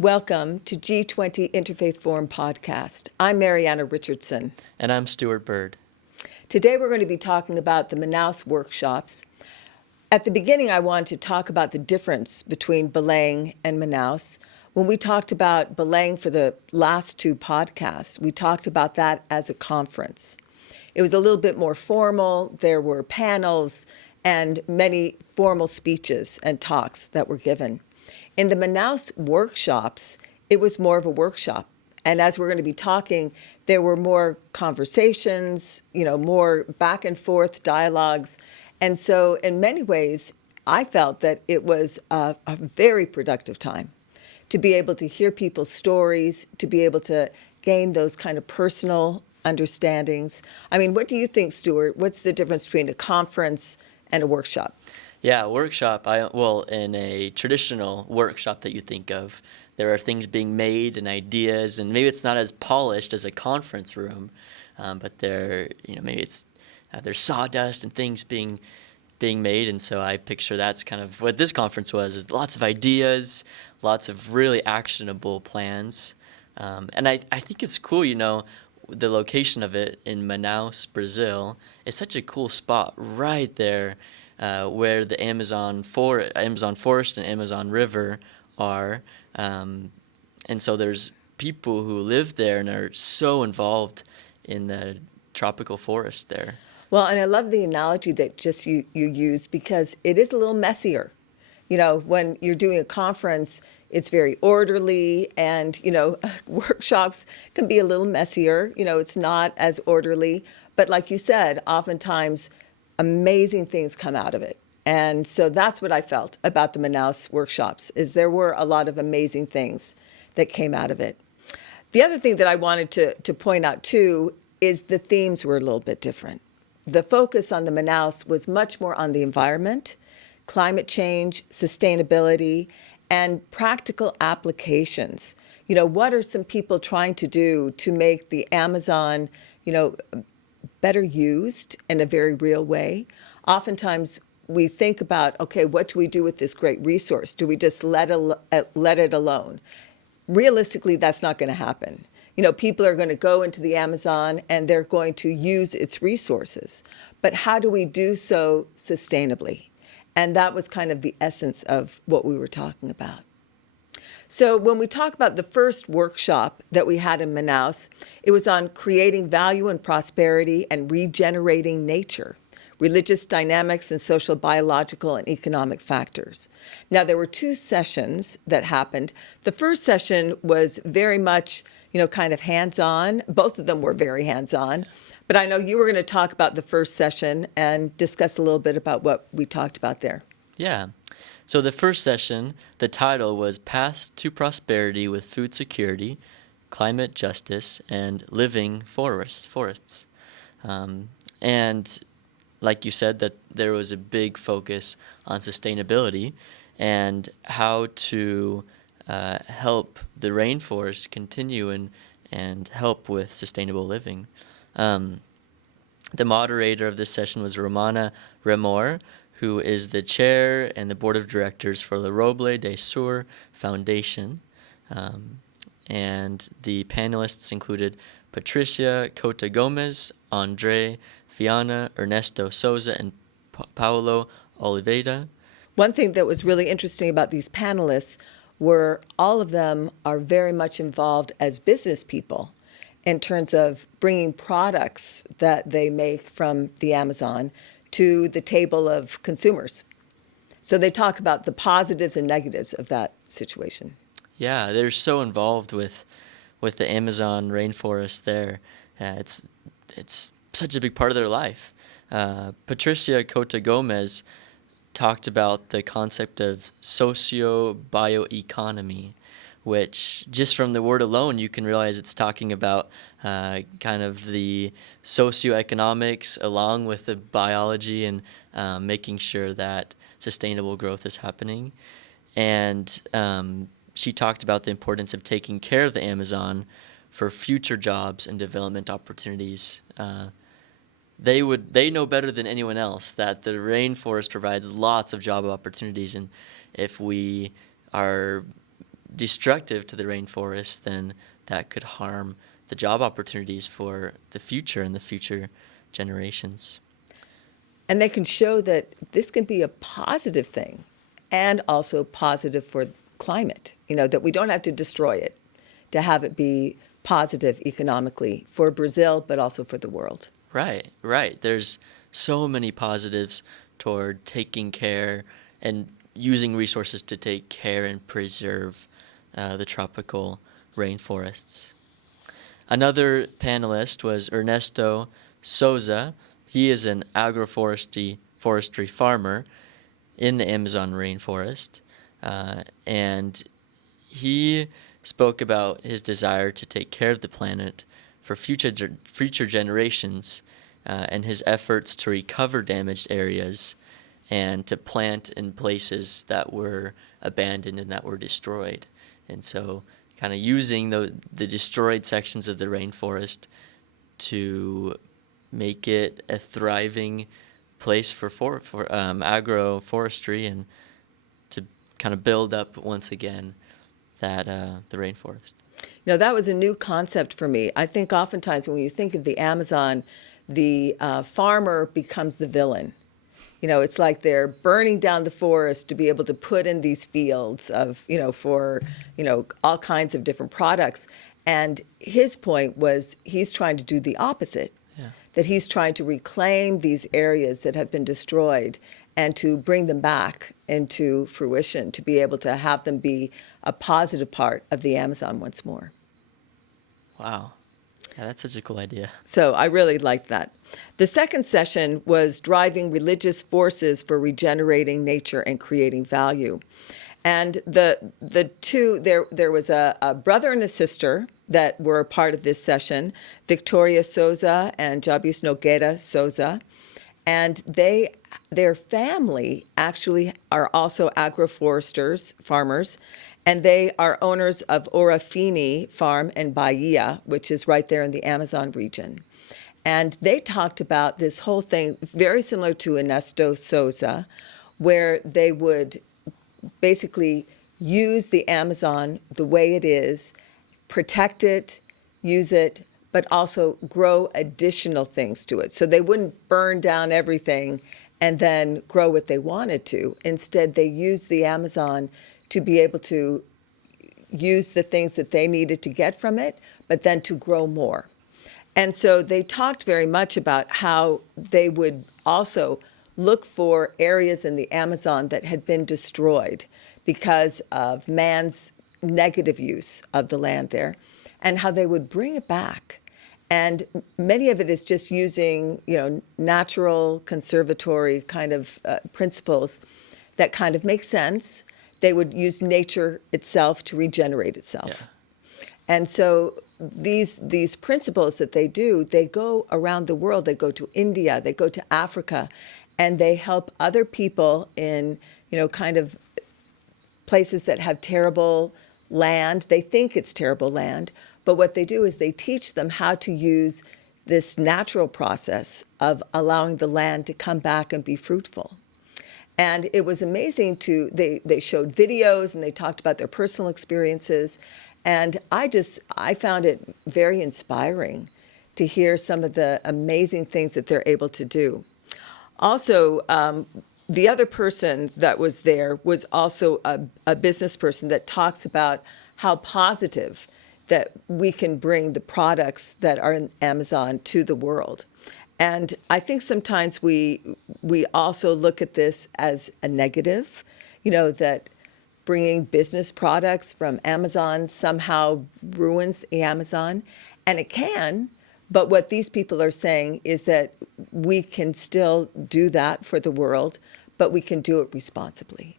Welcome to G20 Interfaith Forum podcast. I'm Marianna Richardson. And I'm Stuart Bird. Today we're going to be talking about the Manaus workshops. At the beginning, I wanted to talk about the difference between Belém and Manaus. When we talked about Belém for the last two podcasts, we talked about that as a conference. It was a little bit more formal. There were panels and many formal speeches and talks that were given. In the Manaus workshops, it was more of a workshop. And as we're going to be talking, there were more conversations, more back and forth dialogues. And so in many ways, I felt that it was a very productive time to be able to hear people's stories, to be able to gain those kind of personal understandings. I mean, what do you think, Stuart? What's the difference between a conference and a workshop? Yeah, workshop. In a traditional workshop that you think of, there are things being made and ideas, and maybe it's not as polished as a conference room, but maybe there's sawdust and things being made, and so I picture that's kind of what this conference was: is lots of ideas, lots of really actionable plans, and I think it's cool, the location of it in Manaus, Brazil. Is such a cool spot right there. Where the Amazon forest and Amazon River are. And so there's people who live there and are so involved in the tropical forest there. Well, and I love the analogy that just you used, because it is a little messier. When you're doing a conference, it's very orderly, and, workshops can be a little messier. It's not as orderly. But like you said, oftentimes amazing things come out of it. And so that's what I felt about the Manaus workshops, is there were a lot of amazing things that came out of it. The other thing that I wanted to point out too is the themes were a little bit different. The focus on the Manaus was much more on the environment, climate change, sustainability, and practical applications. What are some people trying to do to make the Amazon, better used in a very real way? Oftentimes we think about, okay, what do we do with this great resource? Do we just let it alone? Realistically, that's not going to happen. People are going to go into the Amazon and they're going to use its resources. But how do we do so sustainably? And that was kind of the essence of what we were talking about. So when we talk about the first workshop that we had in Manaus, it was on creating value and prosperity and regenerating nature, religious dynamics and social, biological, and economic factors. Now, there were two sessions that happened. The first session was very much, kind of hands-on. Both of them were very hands-on. But I know you were going to talk about the first session and discuss a little bit about what we talked about there. Yeah. So the first session, the title was Paths to Prosperity with Food Security, Climate Justice, and Living Forests. And like you said, that there was a big focus on sustainability and how to help the rainforest continue and help with sustainable living. The moderator of this session was Romana Remor, who is the chair and the board of directors for the Roble de Sur Foundation. And the panelists included Patricia Cota Gomez, Andre Fiana, Ernesto Souza, and Paulo Oliveira. One thing that was really interesting about these panelists were all of them are very much involved as business people in terms of bringing products that they make from the Amazon to the table of consumers. So they talk about the positives and negatives of that situation. Yeah, they're so involved with the Amazon rainforest there. It's such a big part of their life. Patricia Cota Gomez talked about the concept of socio-bioeconomy, which just from the word alone, you can realize it's talking about kind of the socioeconomics along with the biology and making sure that sustainable growth is happening. And she talked about the importance of taking care of the Amazon for future jobs and development opportunities. They know better than anyone else that the rainforest provides lots of job opportunities, and if we are destructive to the rainforest, then that could harm the job opportunities for the future and the future generations. And they can show that this can be a positive thing and also positive for climate, that we don't have to destroy it to have it be positive economically for Brazil, but also for the world. Right, right. There's so many positives toward taking care and using resources to take care and preserve the tropical rainforests. Another panelist was Ernesto Souza. He is an forestry farmer in the Amazon rainforest, and he spoke about his desire to take care of the planet for future generations, and his efforts to recover damaged areas and to plant in places that were abandoned and that were destroyed. And so kind of using the destroyed sections of the rainforest to make it a thriving place for agroforestry and to kind of build up once again that the rainforest. That was a new concept for me. I think oftentimes when you think of the Amazon, the farmer becomes the villain. It's like they're burning down the forest to be able to put in these fields of, for, all kinds of different products. And his point was he's trying to do the opposite, that he's trying to reclaim these areas that have been destroyed and to bring them back into fruition, to be able to have them be a positive part of the Amazon once more. Wow. Yeah, that's such a cool idea. So I really liked that. The second session was driving religious forces for regenerating nature and creating value. And the two, there was a brother and a sister that were a part of this session, Victoria Souza and Jabis Nogueira Souza. And their family actually are also agroforesters, farmers, and they are owners of Orafini Farm in Bahia, which is right there in the Amazon region. And they talked about this whole thing very similar to Ernesto Souza, where they would basically use the Amazon the way it is, protect it, use it, but also grow additional things to it. So they wouldn't burn down everything and then grow what they wanted to. Instead, they used the Amazon to be able to use the things that they needed to get from it, but then to grow more. And so they talked very much about how they would also look for areas in the Amazon that had been destroyed because of man's negative use of the land there, and how they would bring it back. And many of it is just using, natural conservatory kind of principles that kind of make sense. They would use nature itself to regenerate itself. Yeah. And so these principles that they do, they go around the world. They go to India, they go to Africa, and they help other people in, kind of places that have terrible land. They think it's terrible land, but what they do is they teach them how to use this natural process of allowing the land to come back and be fruitful. And it was amazing they showed videos and they talked about their personal experiences. And I found it very inspiring to hear some of the amazing things that they're able to do. Also, the other person that was there was also a business person that talks about how positive that we can bring the products that are in Amazon to the world. And I think sometimes we also look at this as a negative, that bringing business products from Amazon somehow ruins the Amazon. And it can, but what these people are saying is that we can still do that for the world, but we can do it responsibly.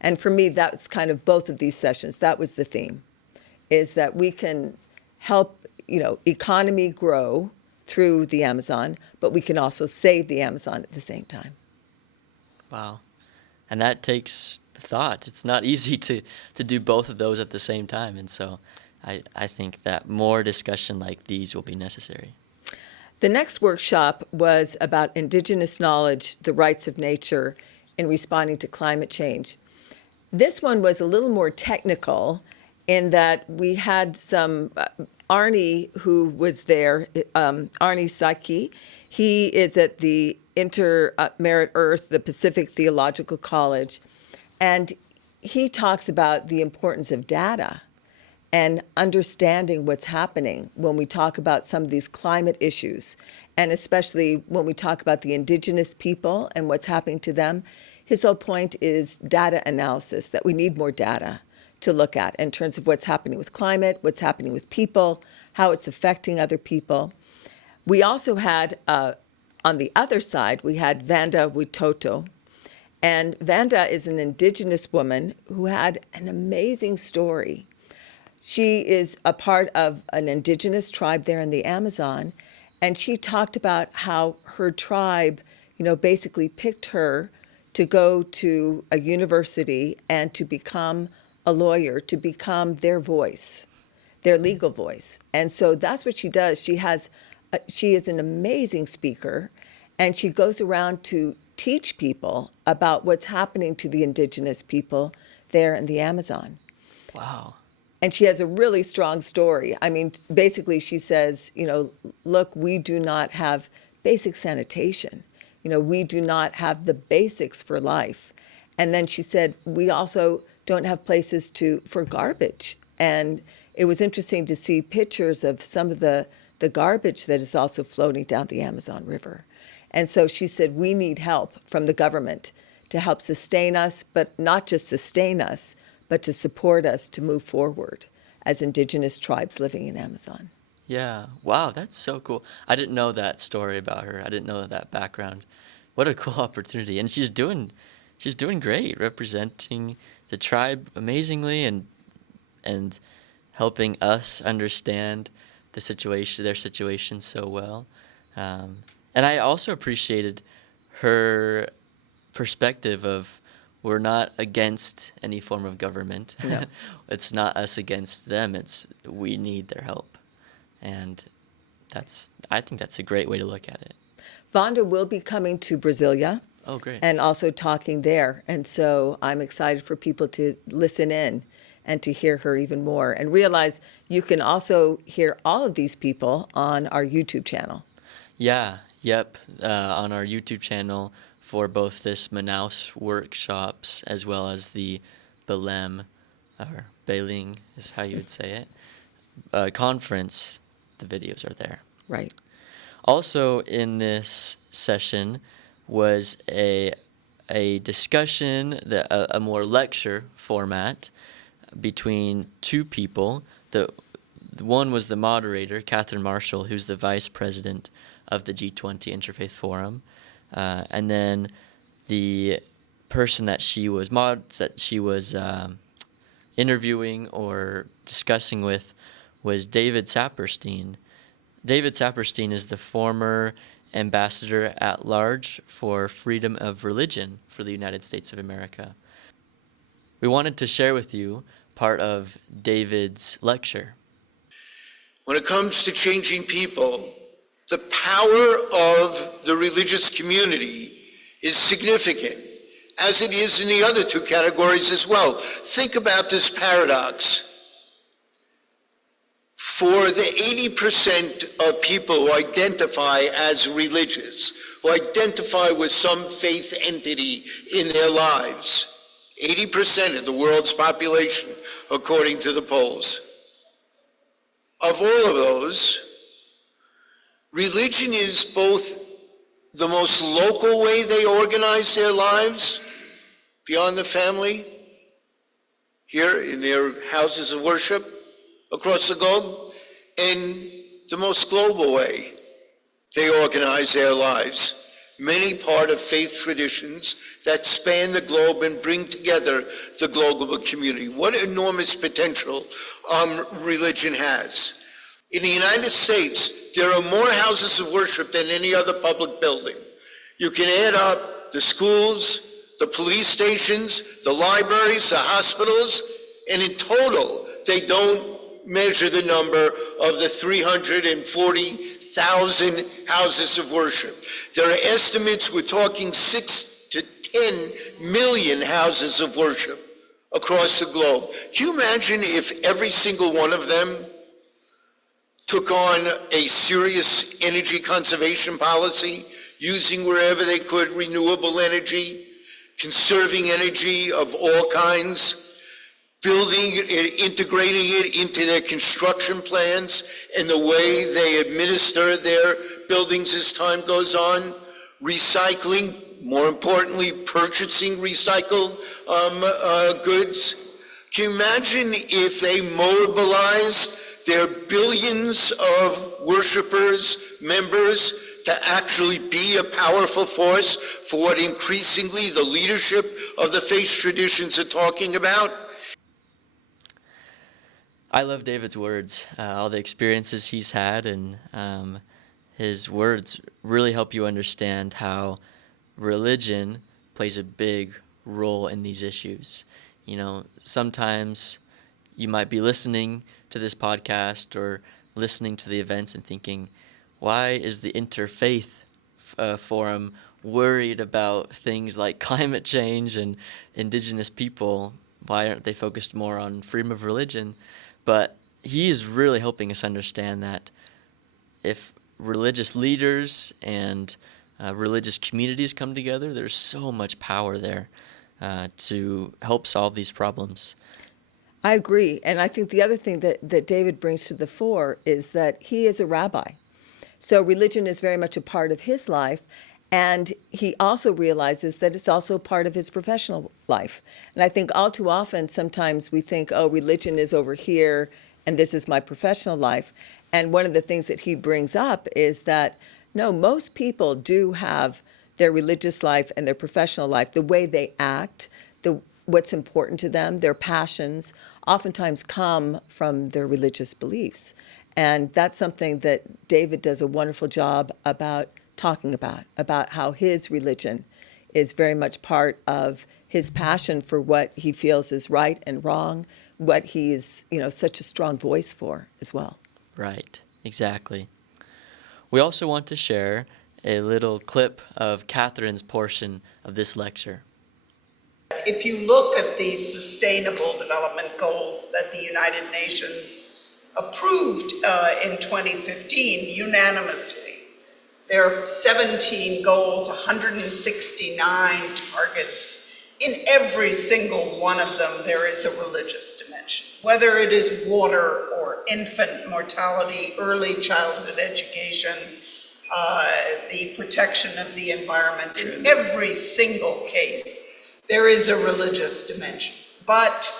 And for me, that's kind of both of these sessions. That was the theme, is that we can help, economy grow through the Amazon, but we can also save the Amazon at the same time. Wow. And that takes thought. It's not easy to do both of those at the same time. And so I think that more discussion like these will be necessary. The next workshop was about indigenous knowledge, the rights of nature in responding to climate change. This one was a little more technical, in that we had some Arnie who was there, Arnie Saki. He is at the Merit Earth, the Pacific Theological College, and he talks about the importance of data and understanding what's happening when we talk about some of these climate issues, and especially when we talk about the indigenous people and what's happening to them. His whole point is data analysis, that we need more data to look at in terms of what's happening with climate, what's happening with people, how it's affecting other people. We also had, on the other side, we had Vanda Witoto. And Vanda is an indigenous woman who had an amazing story. She is a part of an indigenous tribe there in the Amazon, and she talked about how her tribe, basically picked her to go to a university and to become a lawyer, to become their voice, their legal voice. And so that's what she does. She is an amazing speaker, and she goes around to teach people about what's happening to the indigenous people there in the Amazon. Wow. And she has a really strong story. I mean, basically, she says, look, we do not have basic sanitation. We do not have the basics for life. And then she said, we also don't have places for garbage. And it was interesting to see pictures of some of the garbage that is also floating down the Amazon River. And so she said, we need help from the government to help sustain us, but not just sustain us, but to support us to move forward as indigenous tribes living in Amazon. Yeah. Wow, that's so cool. I didn't know that story about her. I didn't know that background. What a cool opportunity. And she's doing great, representing the tribe amazingly and helping us understand their situation so well. And I also appreciated her perspective of, we're not against any form of government. No. It's not us against them. We need their help. And I think that's a great way to look at it. Vonda will be coming to Brasilia. Oh, great. And also talking there. And so I'm excited for people to listen in and to hear her even more, and realize you can also hear all of these people on our YouTube channel. Yeah, yep. On our YouTube channel for both this Manaus workshops as well as the Belém, or Bailing is how you would say it, conference, the videos are there. Right. Also in this session was a discussion, a more lecture format between two people. The one was the moderator, Catherine Marshall, who's the vice president of the G20 Interfaith Forum, and then the person that she was interviewing or discussing with was David Saperstein. David Saperstein is the former ambassador at large for freedom of religion for the United States of America. We wanted to share with you part of David's lecture. When it comes to changing people, the power of the religious community is significant, as it is in the other two categories as well. Think about this paradox. For the 80% of people who identify as religious, who identify with some faith entity in their lives, 80% of the world's population, according to the polls. Of all of those, religion is both the most local way they organize their lives, beyond the family, here in their houses of worship across the globe, and the most global way they organize their lives. Many part of faith traditions that span the globe and bring together the global community. What enormous potential religion has. In the United States, there are more houses of worship than any other public building. You can add up the schools, the police stations, the libraries, the hospitals, and in total, they don't measure the number of the 340,000 houses of worship. There are estimates, we're talking 6 to 10 million houses of worship across the globe. Can you imagine if every single one of them took on a serious energy conservation policy, using wherever they could renewable energy, conserving energy of all kinds, building it, integrating it into their construction plans and the way they administer their buildings as time goes on, recycling, more importantly, purchasing recycled goods. Can you imagine if they mobilized their billions of worshipers, members, to actually be a powerful force for what increasingly the leadership of the faith traditions are talking about? I love David's words, all the experiences he's had, and his words really help you understand how religion plays a big role in these issues. You know, sometimes you might be listening to this podcast or listening to the events and thinking, why is the interfaith forum worried about things like climate change and indigenous people? Why aren't they focused more on freedom of religion? But he's really helping us understand that if religious leaders and religious communities come together, there's so much power there to help solve these problems. I agree. And I think the other thing that David brings to the fore is that he is a rabbi. So religion is very much a part of his life. And he also realizes that it's also part of his professional life. And I think all too often, sometimes we think, oh, religion is over here and this is my professional life. And one of the things that he brings up is that, no, most people do have their religious life and their professional life, the way they act, what's important to them, their passions, oftentimes come from their religious beliefs. And that's something that David does a wonderful job about talking about how his religion is very much part of his passion for what he feels is right and wrong, what he is, such a strong voice for as well. Right, exactly. We also want to share a little clip of Catherine's portion of this lecture. If you look at the Sustainable Development Goals that the United Nations approved in 2015 unanimously, there are 17 goals, 169 targets. In every single one of them, there is a religious dimension. Whether it is water or infant mortality, early childhood education, the protection of the environment, in every single case, there is a religious dimension. But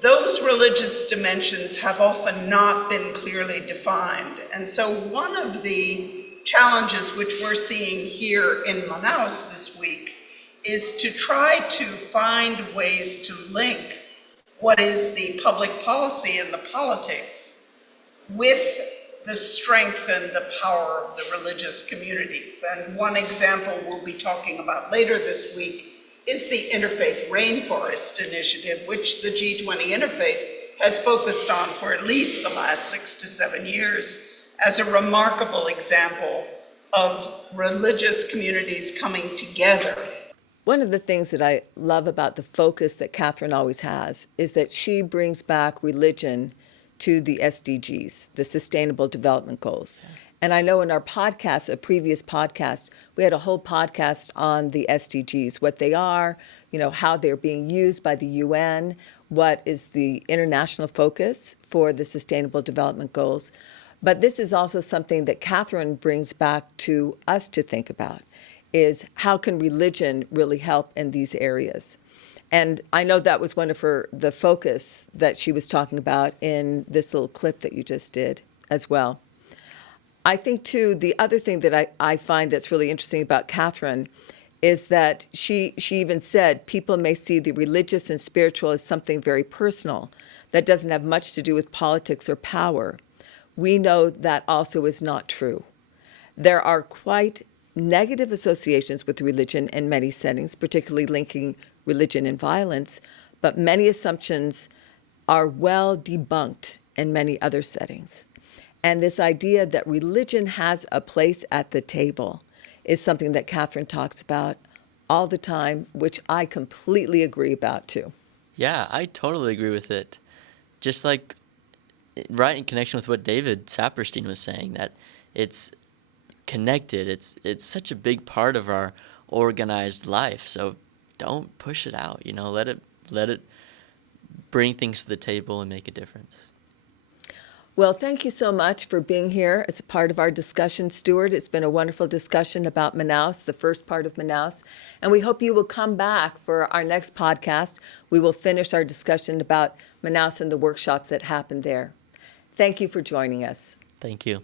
those religious dimensions have often not been clearly defined. And so one of the challenges which we're seeing here in Manaus this week is to try to find ways to link what is the public policy and the politics with the strength and the power of the religious communities. And one example we'll be talking about later this week is the Interfaith Rainforest Initiative, which the G20 Interfaith has focused on for at least the last 6 to 7 years as a remarkable example of religious communities coming together. One of the things that I love about the focus that Catherine always has is that she brings back religion to the SDGs, the Sustainable Development Goals. And I know in our podcast, a previous podcast, we had a whole podcast on the SDGs, what they are, how they're being used by the UN, what is the international focus for the Sustainable Development Goals. But this is also something that Catherine brings back to us to think about, is how can religion really help in these areas? And I know that was one of the focus that she was talking about in this little clip that you just did as well. I think, too, the other thing that I find that's really interesting about Catherine is that she even said people may see the religious and spiritual as something very personal that doesn't have much to do with politics or power. We know that also is not true. There are quite negative associations with religion in many settings, particularly linking religion and violence, but many assumptions are well debunked in many other settings. And this idea that religion has a place at the table is something that Catherine talks about all the time, which I completely agree about too. Yeah, I totally agree with it. Just like right in connection with what David Saperstein was saying, that it's connected. It's such a big part of our organized life. So don't push it out. Let it bring things to the table and make a difference. Well, thank you so much for being here as a part of our discussion, Stuart. It's been a wonderful discussion about Manaus, the first part of Manaus. And we hope you will come back for our next podcast. We will finish our discussion about Manaus and the workshops that happened there. Thank you for joining us. Thank you.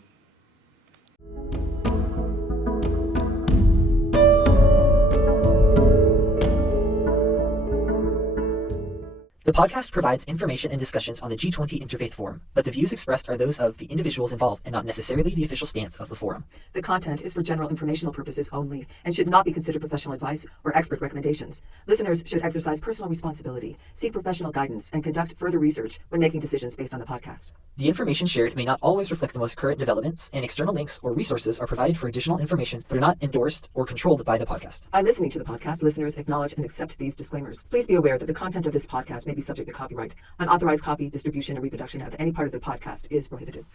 The podcast provides information and discussions on the G20 Interfaith Forum, but the views expressed are those of the individuals involved and not necessarily the official stance of the forum. The content is for general informational purposes only and should not be considered professional advice or expert recommendations. Listeners should exercise personal responsibility, seek professional guidance, and conduct further research when making decisions based on the podcast. The information shared may not always reflect the most current developments, and external links or resources are provided for additional information but are not endorsed or controlled by the podcast. By listening to the podcast, listeners acknowledge and accept these disclaimers. Please be aware that the content of this podcast may be subject to copyright. Unauthorized copy, distribution, and reproduction of any part of the podcast is prohibited.